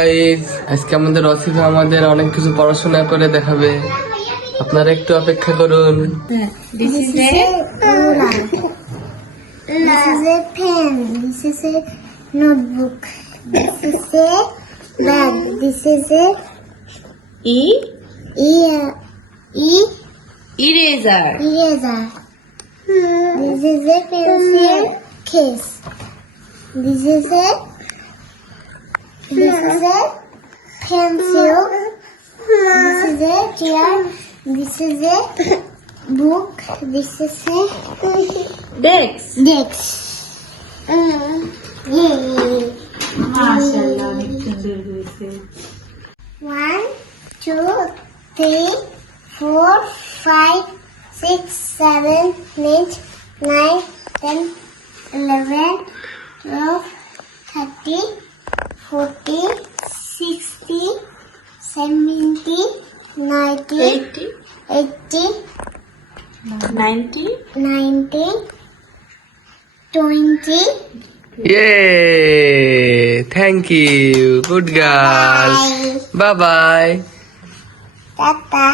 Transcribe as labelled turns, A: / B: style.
A: Guys, আজকে আমাদের অসিফা আমাদের অনেক কিছু পড়াশোনা করে দেখাবে আপনারা একটু অপেক্ষা করুন
B: This is a ruler. This is a pen. This is a notebook. This is a bag. This is a
C: E
B: ear. E
C: eraser.
B: eraser. This is a pencil case. This is a This is it. pencil. This is it. chair. This is it. book. This is a
C: Dex.
B: Dex. Mm. Yay.
C: Mashallah,
B: One, two, three, four, five, six, seven, eight, nine, ten, eleven, twelve, thirteen. Forty, sixty, seventy, ninety,
C: 80
B: eighty,
C: 90
B: ninety, twenty.
A: ইয়ে thank you good girl
B: Bye.
A: Bye bye
B: Tata.